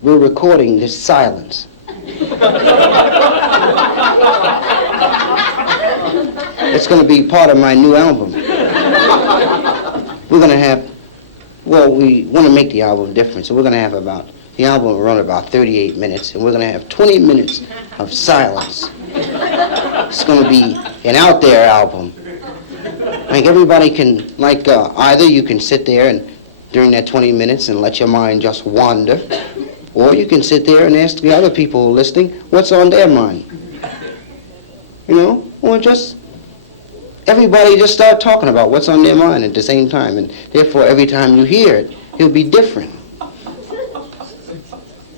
we're recording this silence. It's going to be part of my new album. We're going to have, well, we want to make the album different, so we're going to have the album will run about 38 minutes, and we're going to have 20 minutes of silence. It's going to be an out there album. Like everybody can, either you can sit there and during that 20 minutes and let your mind just wander, or you can sit there and ask the other people who are listening what's on their mind. Or just everybody just start talking about what's on their mind at the same time, and therefore every time you hear it, it'll be different.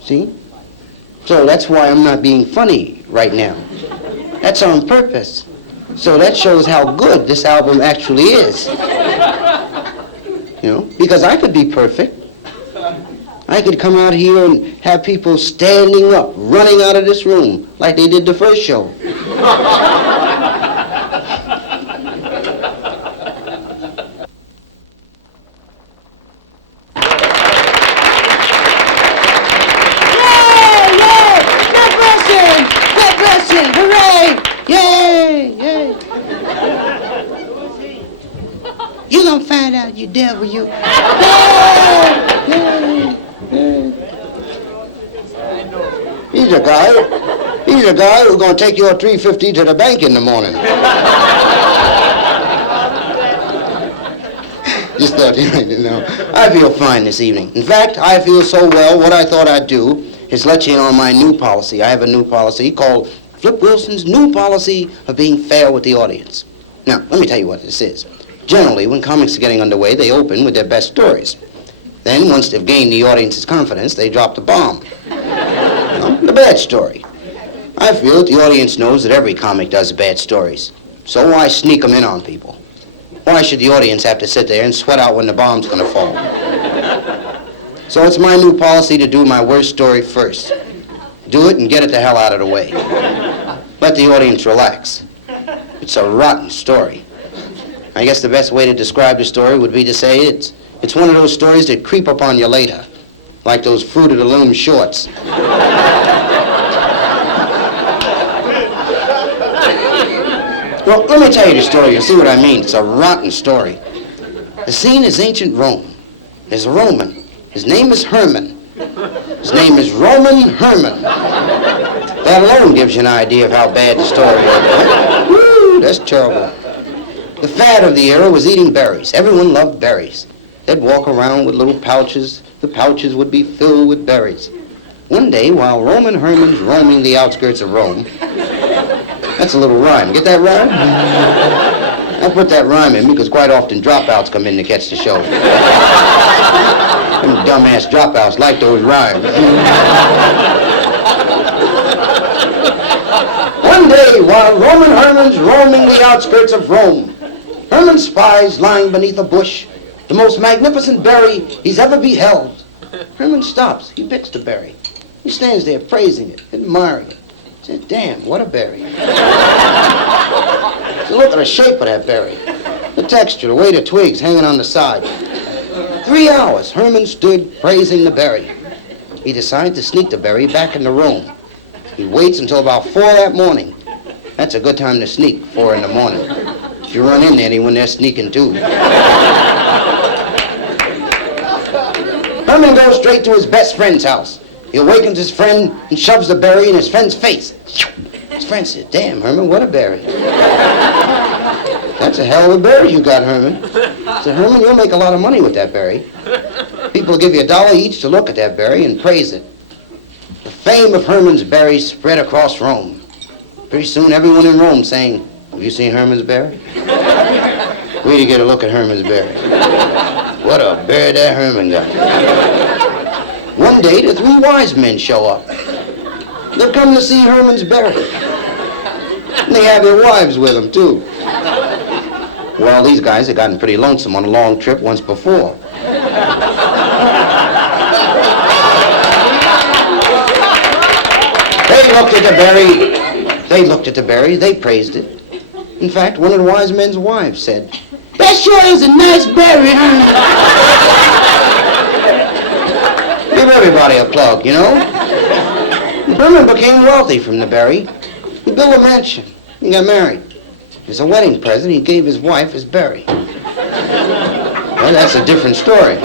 See? So that's why I'm not being funny right now. That's on purpose. So that shows how good this album actually is. Because I could be perfect. I could come out here and have people standing up, running out of this room like they did the first show. Hooray! Yay! Yay! You gonna find out, you devil, you. Yay! Yay! Yay! He's a guy who's gonna take your $3.50 to the bank in the morning. Just thought, I feel fine this evening. In fact, I feel so well, what I thought I'd do is let you in on my new policy. I have a new policy called Flip Wilson's new policy of being fair with the audience. Now, let me tell you what this is. Generally, when comics are getting underway, they open with their best stories. Then, once they've gained the audience's confidence, they drop the bomb. The bad story. I feel that the audience knows that every comic does bad stories. So why sneak them in on people? Why should the audience have to sit there and sweat out when the bomb's going to fall? So it's my new policy to do my worst story first. Do it and get it the hell out of the way. Let the audience relax. It's a rotten story. I guess the best way to describe the story would be to say it's one of those stories that creep up on you later, like those Fruit of the Loom shorts. Well, let me tell you the story. You'll see what I mean. It's a rotten story. The scene is ancient Rome. There's a Roman. His name is Herman. His name is Roman Herman. That alone gives you an idea of how bad the story is. Woo, that's terrible. The fad of the era was eating berries. Everyone loved berries. They'd walk around with little pouches. The pouches would be filled with berries. One day, while Roman Herman's roaming the outskirts of Rome, that's a little rhyme. Get that rhyme? I put that rhyme in because quite often dropouts come in to catch the show. Them dumbass dropouts like those rhymes. One day, while Roman Herman's roaming the outskirts of Rome, Herman spies lying beneath a bush the most magnificent berry he's ever beheld. Herman stops. He picks the berry. He stands there praising it, admiring it. He said, damn, what a berry. So look at the shape of that berry. The texture, the way the twigs hanging on the side. 3 hours, Herman stood praising the berry. He decided to sneak the berry back into Rome. He waits until about 4 that morning. That's a good time to sneak, 4 in the morning. If you run in there, when they're sneaking too. Herman goes straight to his best friend's house. He awakens his friend and shoves the berry in his friend's face. His friend said, damn, Herman, what a berry. That's a hell of a berry you got, Herman. I said, Herman, you'll make a lot of money with that berry. People will give you $1 each to look at that berry and praise it. The fame of Herman's berry spread across Rome. Pretty soon, everyone in Rome saying, have you seen Herman's berry? Wait to get a look at Herman's berry. What a berry that Herman got. One day, the 3 wise men show up. They've come to see Herman's berry. And they have their wives with them, too. Well, these guys had gotten pretty lonesome on a long trip once before. They looked at the berry. They praised it. In fact, one of the wise men's wives said, that sure is a nice berry, Herman. Give everybody a plug, you know? Herman became wealthy from the berry. He built a mansion. He got married. As a wedding present, he gave his wife his berry. Well, that's a different story.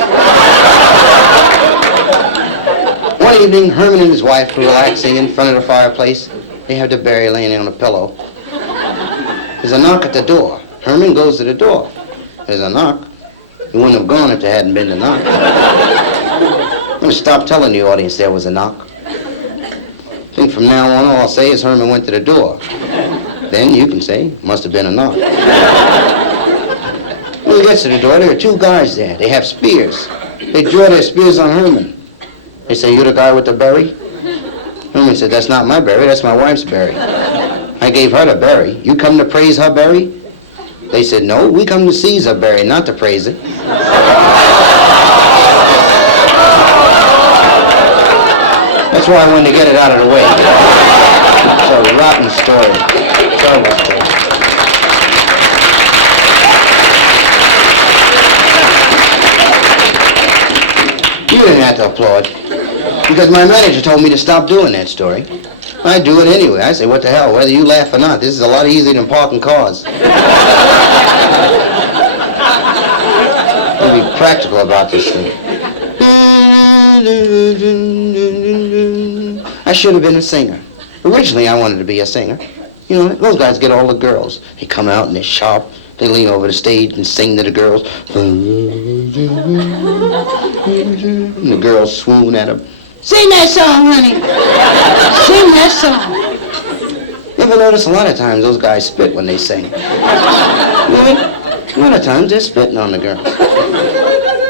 One evening, Herman and his wife were relaxing in front of the fireplace. They had the berry laying on a pillow. There's a knock at the door. Herman goes to the door. There's a knock. He wouldn't have gone if there hadn't been a knock. I'm going to stop telling the audience there was a knock. I think from now on, all I'll say is Herman went to the door. Then you can say, must have been a knock. When he gets to the door, there are two guys there. They have spears. They draw their spears on Herman. They say, you the guy with the berry? Herman said, that's not my berry, that's my wife's berry. I gave her the berry. You come to praise her berry? They said, no, we come to seize her berry, not to praise it. That's why I wanted to get it out of the way. It's a rotten story. Terrible story. You didn't have to applaud, because my manager told me to stop doing that story. I do it anyway. I say, what the hell, whether you laugh or not, this is a lot easier than parking cars. I'll be practical about this thing. I should have been a singer. Originally, I wanted to be a singer. You know, those guys get all the girls. They come out and they're sharp. They lean over the stage and sing to the girls. And the girls swoon at them. Sing that song, honey. Sing that song. You ever notice a lot of times those guys spit when they sing? Really? A lot of times they're spitting on the girls.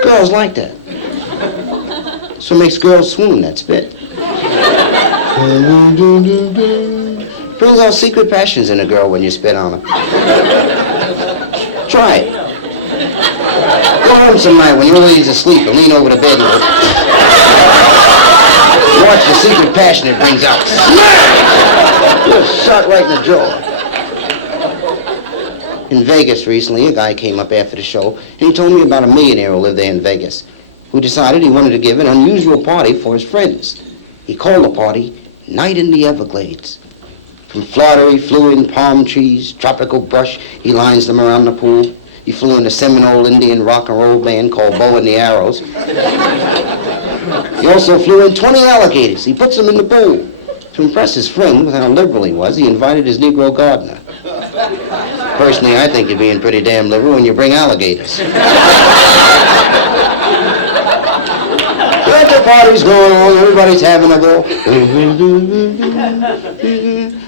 Girls like that. So it makes girls swoon, that spit. Brings out secret passions in a girl when you spit on her. Try it. Go home some night when your lady's asleep and lean over the bed and watch the secret passion it brings out. Smack! You're shot right in the jaw. In Vegas recently, a guy came up after the show and he told me about a millionaire who lived there in Vegas who decided he wanted to give an unusual party for his friends. He called the party Night in the Everglades. From Florida, he flew in palm trees, tropical brush. He lines them around the pool. He flew in a Seminole Indian rock and roll band called Bow and the Arrows. He also flew in 20 alligators. He puts them in the pool. To impress his friend with how liberal he was, he invited his Negro gardener. Personally, I think you're being pretty damn liberal when you bring alligators. But the party's going on, everybody's having a go.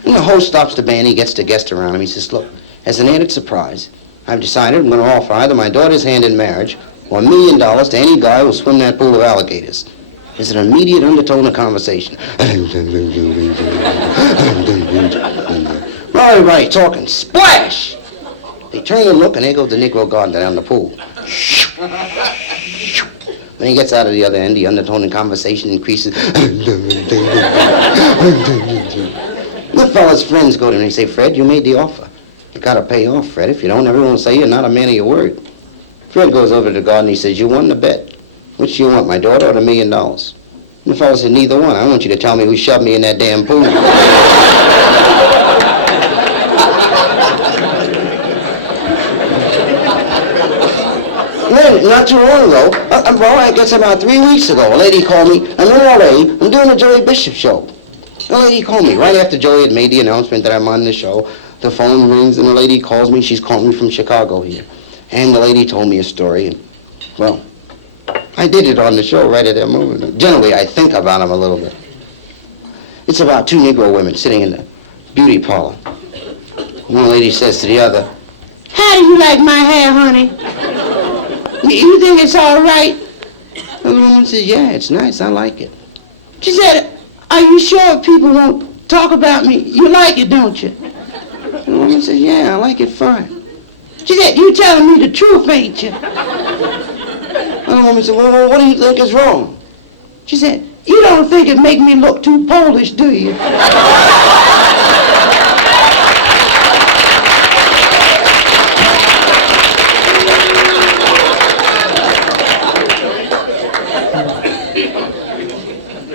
And the host stops the band, he gets the guest around him. He says, look, as an added surprise, I've decided I'm going to offer either my daughter's hand in marriage or $1 million to any guy who'll swim that pool of alligators. There's an immediate undertone of conversation. Well, everybody talking. Splash! They turn and look, and there goes the Negro gardener down the pool. When he gets out of the other end, the undertone in conversation increases. The fella's friends go to him and they say, Fred, you made the offer. You gotta pay off, Fred. If you don't, everyone will say you're not a man of your word. Fred goes over to the gardener and he says, you won the bet. Which do you want, my daughter or the $1 million? And the fellow said, neither one. I want you to tell me who shoved me in that damn pool. Then, not too long ago, I guess about 3 weeks ago, a lady called me. I'm in L.A. I'm doing the Joey Bishop show. The lady called me right after Joey had made the announcement that I'm on the show. The phone rings and the lady calls me. She's calling me from Chicago here. And the lady told me a story. And, well, I did it on the show right at that moment. Generally, I think about them a little bit. It's about 2 Negro women sitting in the beauty parlor. One lady says to the other, how do you like my hair, honey? You think it's all right? The other woman says, yeah, it's nice. I like it. She said, are you sure people won't talk about me? You like it, don't you? The woman says, yeah, I like it fine. She said, you telling me the truth, ain't you? The woman said, well, what do you think is wrong? She said, you don't think it make me look too Polish, do you?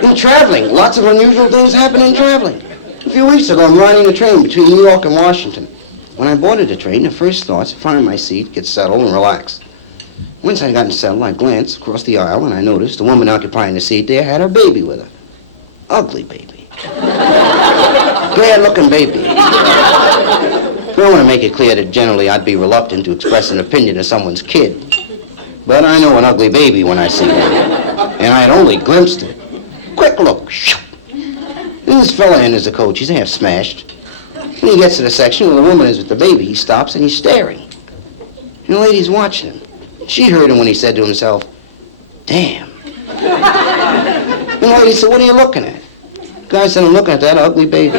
In traveling, lots of unusual things happen in traveling. A few weeks ago, I'm riding a train between New York and Washington. When I boarded the train, the first thought was to find my seat, get settled, and relax. Once I got settled, I glanced across the aisle, and I noticed the woman occupying the seat there had her baby with her. Ugly baby. Bad-looking baby. I want to make it clear that generally I'd be reluctant to express an opinion of someone's kid. But I know an ugly baby when I see one. And I had only glimpsed it. Quick look. And this fella enters the coach. He's half smashed. When he gets to the section where the woman is with the baby, he stops and he's staring. And the lady's watching him. She heard him when he said to himself, "Damn." And the lady said, "What are you looking at?" The guy said, "I'm looking at that ugly baby."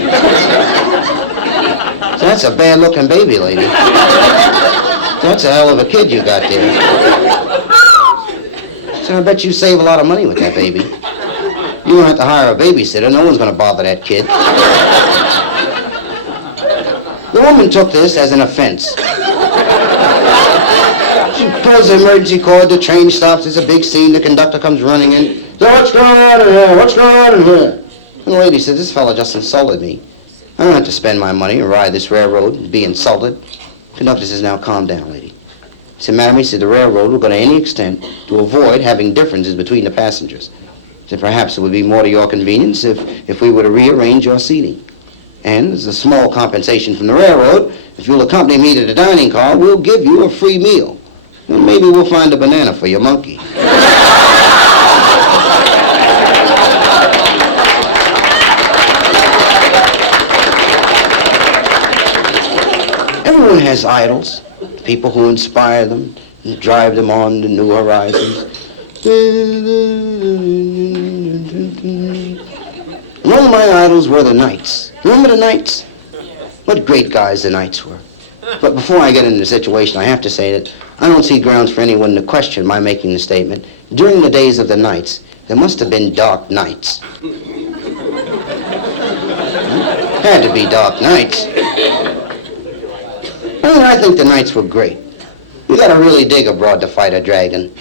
So that's a bad-looking baby, lady. That's a hell of a kid you got there. So I bet you save a lot of money with that baby. You don't have to hire a babysitter. No one's going to bother that kid. The woman took this as an offense. She pulls the emergency cord, the train stops, there's a big scene, the conductor comes running in. "So what's going on in here? What's going on in here?" And the lady said, "This fella just insulted me. I don't have to spend my money and ride this railroad and be insulted." The conductor says, "Now calm down, lady." He said, "Madam," he said, "the railroad will go to any extent to avoid having differences between the passengers. He said, perhaps it would be more to your convenience if we were to rearrange your seating. And as a small compensation from the railroad, if you'll accompany me to the dining car, we'll give you a free meal. And maybe we'll find a banana for your monkey." Everyone has idols, people who inspire them and drive them on to new horizons. One of my idols were the Knights. Remember the Knights? What great guys the Knights were. But before I get into the situation, I have to say that I don't see grounds for anyone to question my making the statement. During the days of the Knights, there must have been dark nights. Had to be dark nights. I think the Knights were great. You gotta really dig abroad to fight a dragon.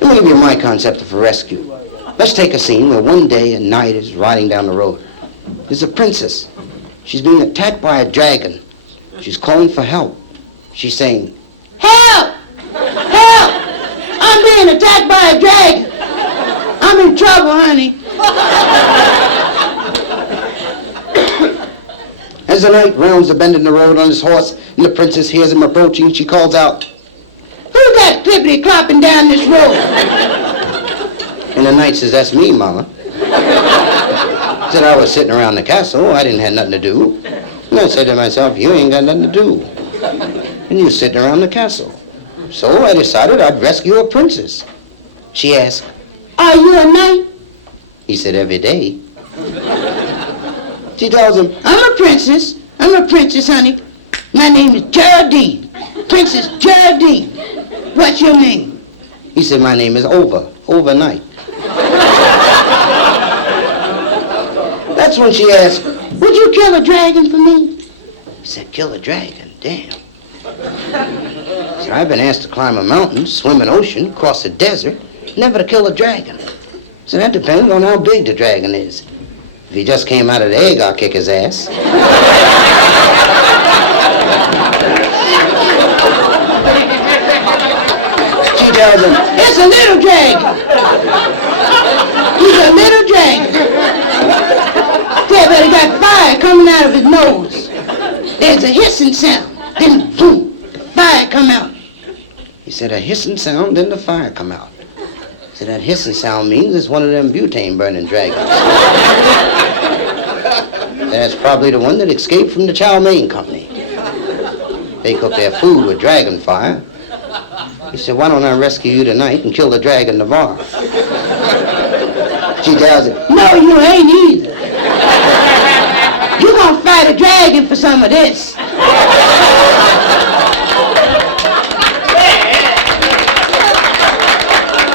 Let me give you my concept of a rescue. Let's take a scene where one day a knight is riding down the road. There's a princess. She's being attacked by a dragon. She's calling for help. She's saying, "Help! Help! I'm being attacked by a dragon. I'm in trouble, honey." As the knight rounds the bend in the road on his horse, and the princess hears him approaching, she calls out, "Who's that clippity-clopping down this road?" And the knight says, "That's me, Mama." Said, "I was sitting around the castle. I didn't have nothing to do." And I said to myself, "You ain't got nothing to do. And you're sitting around the castle." So I decided I'd rescue a princess. She asked, "Are you a knight?" He said, "Every day." She tells him, I'm a princess, honey. My name is Geraldine. Princess Geraldine. What's your name?" He said, "My name is Overnight." That's when she asked, "Would you kill a dragon for me?" He said, "Kill a dragon? Damn." He said, "I've been asked to climb a mountain, swim an ocean, cross a desert, never to kill a dragon." So that depends on how big the dragon is. If he just came out of the egg, I'll kick his ass. She tells him, "It's a little dragon. He's a little dragon. Yeah, but he got fire coming out of his nose. There's a hissing sound. Then, boom, the fire come out." He said, "A hissing sound, then the fire come out." He said, "That hissing sound means it's one of them butane burning dragons." That's probably the one that escaped from the chow mein company. They cook their food with dragon fire. He said, "Why don't I rescue you tonight and kill the dragon tomorrow?" She tells him, "No, you ain't either. You're gonna fight a dragon for some of this."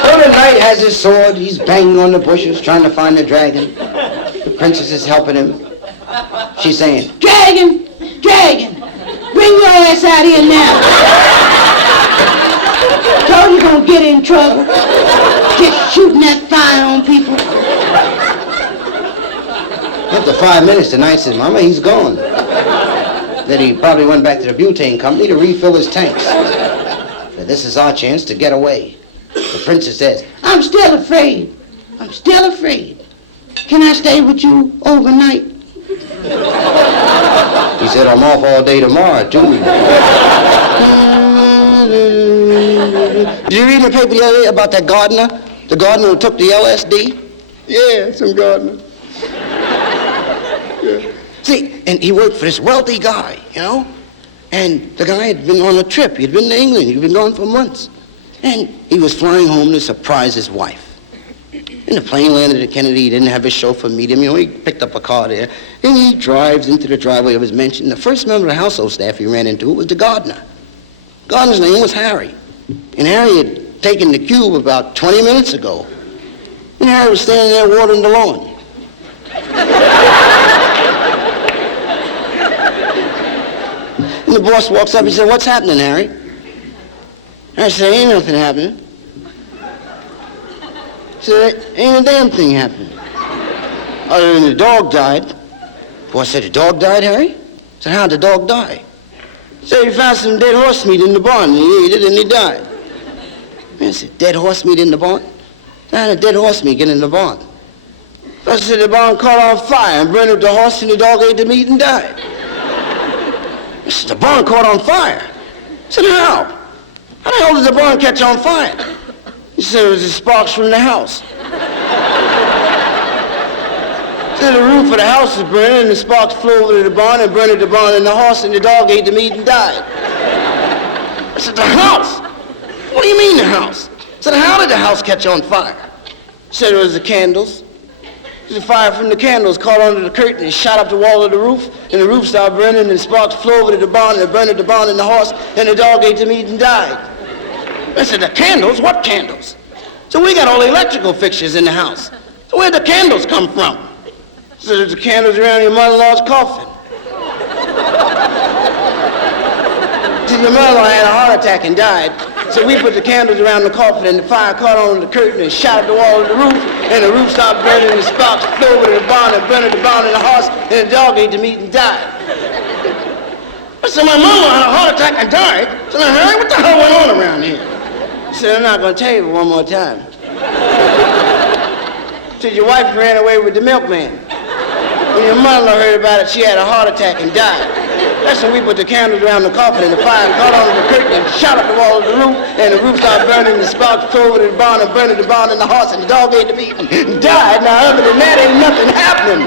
So the knight has his sword. He's banging on the bushes trying to find the dragon. The princess is helping him. She's saying, "Dragon, dragon, bring your ass out here now." Told you gonna get in trouble. Just shooting that fire on people. After 5 minutes, the knight says, Mama, he's gone. Then he probably went back to the butane company to refill his tanks. But this is our chance to get away. The princess says, I'm still afraid. I'm still afraid. Can I stay with you overnight? He said, I'm off all day tomorrow, too. Did you read in the paper the other day about that gardener? The gardener who took the LSD? Yeah, some gardener. Yeah. See, and he worked for this wealthy guy, you know? And the guy had been on a trip. He'd been to England. He'd been gone for months. And he was flying home to surprise his wife. And the plane landed at Kennedy. He didn't have his chauffeur meet him. You know, he picked up a car there. And he drives into the driveway of his mansion. The first member of the household staff he ran into was the gardener. The gardener's name was Harry. And Harry had taken the cube about 20 minutes ago. And Harry was standing there watering the lawn. And the boss walks up and said, what's happening, Harry? I said, ain't nothing happening. He said, ain't a damn thing happening. Other than the dog died. Boss said, the dog died, Harry? I said, how'd the dog die? He said, he found some dead horse meat in the barn, and he ate it, and he died. I said, dead horse meat in the barn? How did dead horse meat get in the barn? I said, the barn caught on fire and burned up the horse, and the dog ate the meat and died. I said, the barn caught on fire? I said, how? How the hell did the barn catch on fire? He said, it was the sparks from the house. He said, the roof of the house was burning, and the sparks flew over to the barn and burned the barn and the horse, and the dog ate the meat and died. I said, the house? What do you mean the house? I said, how did the house catch on fire? He said, it was the candles. The fire from the candles caught under the curtain and shot up the wall of the roof, and the roof started burning, and the sparks flew over to the barn, and it burned the barn and the horse, and the dog ate the meat and died. I said, the candles? What candles? So we got all the electrical fixtures in the house. So where'd the candles come from? So there's the candles around your mother-in-law's coffin. So your mother-in-law had a heart attack and died. So we put the candles around the coffin, and the fire caught on the curtain and shot up the wall of the roof, and the roof started burning, and the sparks flew over to the barn and burned the barn and the horse, and the dog ate the meat and died. So my mama had a heart attack and died. So now, Harry, what the hell went on around here? I said, I'm not going to tell you one more time. Said your wife ran away with the milkman. When your mother heard about it, she had a heart attack and died. That's when we put the candles around the coffin, and the fire caught on the curtain and shot up the wall of the roof, and the roof started burning, and the sparks flew over to the barn and burned the barn and the horse, and the dog ate the meat and died. Now, other than that, ain't nothing happening.